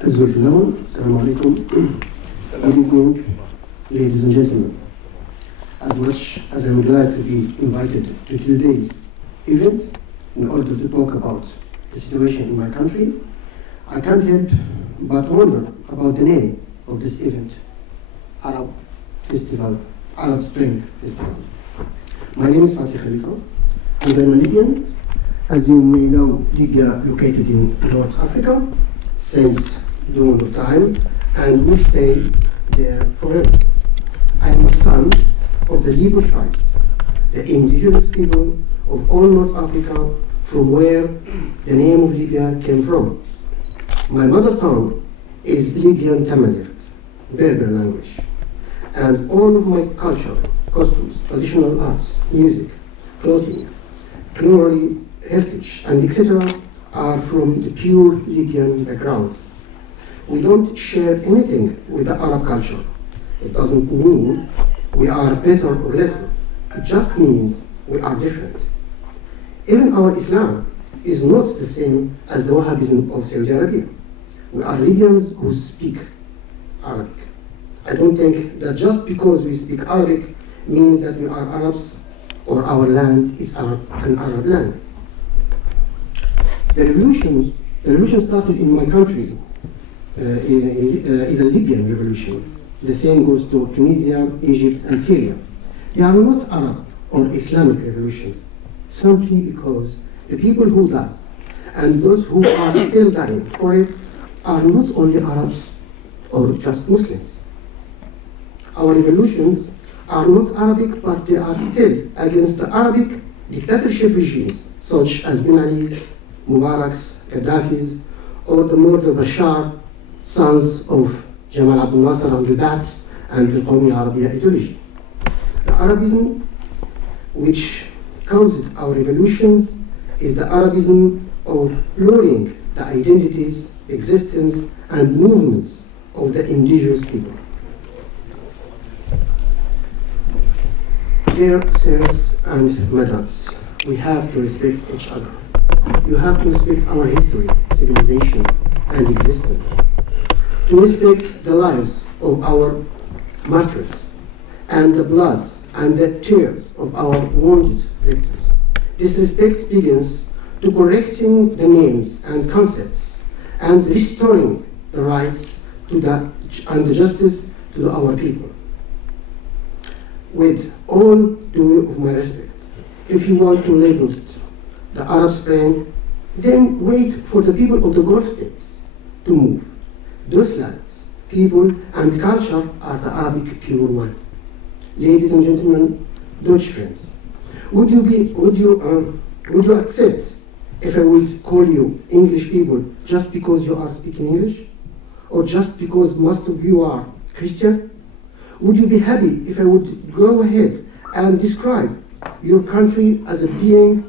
Assalamu alaikum. Good evening, ladies and gentlemen. As much as I'm glad to be invited to today's event in order to talk about the situation in my country, I can't help but wonder about the name of this event, Arab Festival, Arab Spring Festival. My name is Fatih Khalifa, and I'm a Libyan. As you may know, Libya located in North Africa since dawn of time, and we stay there forever. I am the son of the Libyan tribes, the indigenous people of all North Africa, from where the name of Libya came from. My mother tongue is Libyan Tamazight, Berber language, and all of my culture, costumes, traditional arts, music, clothing, culinary heritage, and etc. are from the pure Libyan background. We don't share anything with the Arab culture. It doesn't mean we are better or less. It just means we are different. Even our Islam is not the same as the Wahhabism of Saudi Arabia. We are Libyans who speak Arabic. I don't think that just because we speak Arabic means that we are Arabs or our land is an Arab land. The revolution started in my country, is a Libyan revolution. The same goes to Tunisia, Egypt, and Syria. They are not Arab or Islamic revolutions, simply because the people who died and those who are still dying for it are not only Arabs or just Muslims. Our revolutions are not Arabic, but they are still against the Arabic dictatorship regimes, such as Ben Ali's, Mubarak's, Gaddafi's, or the murder Bashar, sons of Jamal Abdel Nasser and Al-Ba'ath and the Qawmi Arabiya ideology. The Arabism which caused our revolutions is the Arabism of blurring the identities, existence, and movements of the indigenous people. Dear sirs and madams, we have to respect each other. You have to respect our history, civilization, and existence. To respect the lives of our martyrs, and the blood and the tears of our wounded victims. This respect begins to correcting the names and concepts and restoring the rights to and the justice to our people. With all due of my respect, if you want to label it the Arab Spring, then wait for the people of the Gulf states to move. Those lands, people, and culture are the Arabic pure one. Ladies and gentlemen, Dutch friends, would you accept if I would call you English people just because you are speaking English, or just because most of you are Christian? Would you be happy if I would go ahead and describe your country as a being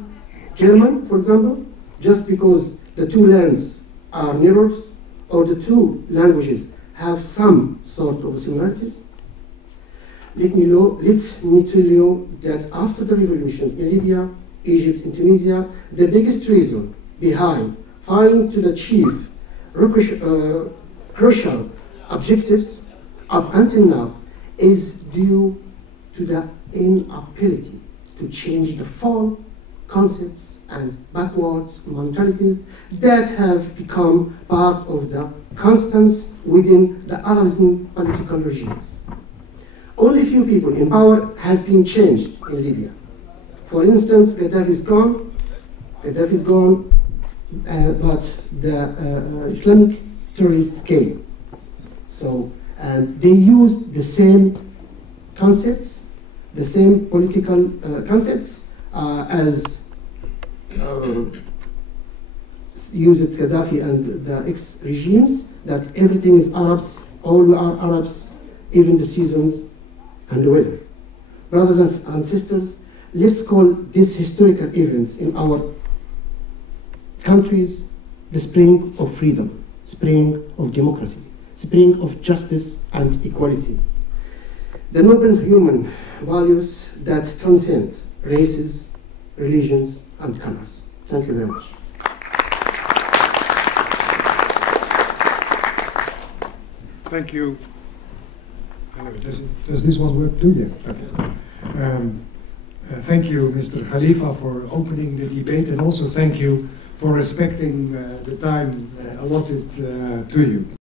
German, for example, just because the two lands are neighbors, or the two languages have some sort of similarities? Let me tell you that after the revolutions in Libya, Egypt, and Tunisia, the biggest reason behind failing to achieve crucial objectives up until now is due to the inability to change the false concepts and backwards mentalities that have become part of the constants within the Arabism political regimes. Only few people in power have been changed in Libya. For instance, Gaddafi is gone, but the Islamic terrorists came. So, and they used the same concepts, the same political concepts as used Gaddafi and the ex-regimes, that everything is Arabs, all we are Arabs, even the seasons and the weather. Brothers and sisters, let's call these historical events in our countries the spring of freedom, spring of democracy, spring of justice and equality. The noble human values that transcend races, religions, and colors. Thank you very much. Thank you. Does this one work too? Yeah. Okay. Thank you, Mr. Khalifa, for opening the debate, and also thank you for respecting the time allotted to you.